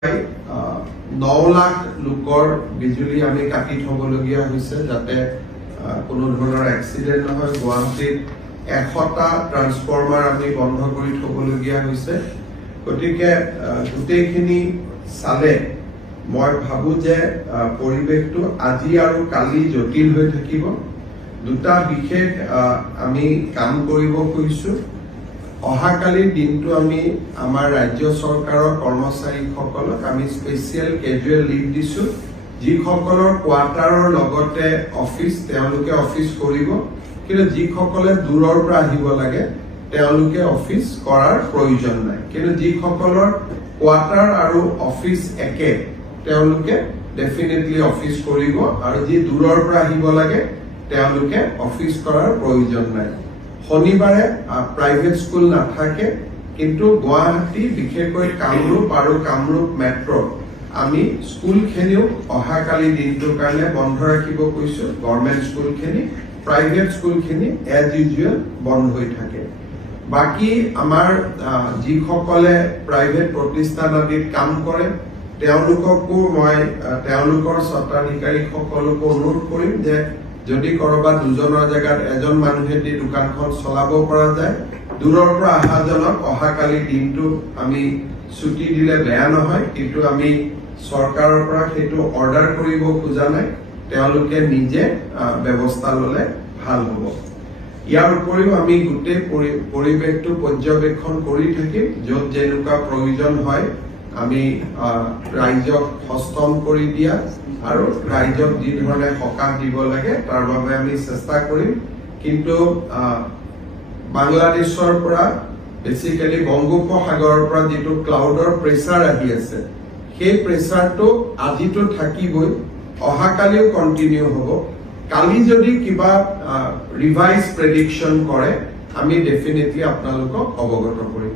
9 লাখ লোকৰ বিজুলী আমি কাটি থবলগীয়া হৈছে যাতে কোনো ধৰণৰ এক্সিডেন্ট নহয়। গুৱাহাটীত 100টা ট্ৰান্সফৰ্মাৰ আমি বন্ধ কৰি থবলগীয়া হৈছে। গতিকে গোটেইখিনি চালে মই ভাবো যে পৰিৱেশটো আজি আৰু কালি জটিল হৈ থাকিব। দুটা বিশেষ আমি কাম কৰিব খুজিছো। অহাকালিৰ দিনটো আমি আমাৰ ৰাজ্য চৰকাৰৰ কৰ্মচাৰীসকলক আমি স্পেচিয়েল কেজুৱেল লিভ দিছো। যিসকলৰ কোৱাৰ্টাৰৰ লগতে অফিচ তেওঁলোকে অফিচ কৰিব, কিন্তু যিসকলে দূৰৰ পৰা আহিব লাগে তেওঁলোকে অফিচ কৰাৰ প্ৰয়োজন নাই। কিন্তু যিসকলৰ কোৱাৰ্টাৰ আৰু অফিচ একে তেওঁলোকে ডেফিনেটলি অফিচ কৰিব, আৰু যি দূৰৰ পৰা আহিব লাগে তেওঁলোকে অফিচ কৰাৰ প্ৰয়োজন নাই। শনিবাৰে প্ৰাইভেট স্কুল নাথাকে, কিন্তু গুৱাহাটী বিশেষকৈ কামৰূপ আৰু কামৰূপ মেট্ৰ' আমি স্কুলখিনিও অহাকালি দিনটোৰ কাৰণে বন্ধ ৰাখিব কৈছো। গভৰ্ণমেণ্ট স্কুলখিনি, প্ৰাইভেট স্কুলখিনি এজ ইউজুৱেল বন্ধ হৈ থাকে। বাকী আমাৰ যিসকলে প্ৰাইভেট প্ৰতিষ্ঠান আদিত কাম কৰে তেওঁলোককো মই তেওঁলোকৰ স্বত্বাধিকাৰীসকলকো অনুৰোধ কৰিম যে যদি কৰবাত দুজনৰ জেগাত এজন মানুহে দি দোকানখন চলাব পৰা যায়, দূৰৰ পৰা অহাজনক অহাকালি দিনটো আমি ছুটি দিলে বেয়া নহয়, কিন্তু আমি চৰকাৰৰ পৰা সেইটো অৰ্ডাৰ কৰিব খোজা নাই। তেওঁলোকে নিজে ব্যৱস্থা ললে ভাল হ'ব। ইয়াৰ উপৰিও আমি গোটেই পৰিৱেশটো পৰ্যবেক্ষণ কৰি থাকিম। য'ত যেনেকুৱা প্ৰয়োজন হয় আমি ৰাইজক সষ্টম কৰি দিয়া আৰু ৰাইজক যি ধৰণে সকাহ দিব লাগে তাৰ বাবে আমি চেষ্টা কৰিম। কিন্তু বাংলাদেশৰ পৰা বেচিকেলি বংগোপসাগৰৰ পৰা যিটো ক্লাউডৰ প্ৰেচাৰ আহি আছে, সেই প্ৰেচাৰটো আজিতো থাকিবই, অহাকালিও কণ্টিনিউ হ'ব। কালি যদি কিবা ৰিভাইজ প্ৰেডিকশ্যন কৰে আমি ডেফিনেটলি আপোনালোকক অৱগত কৰিম।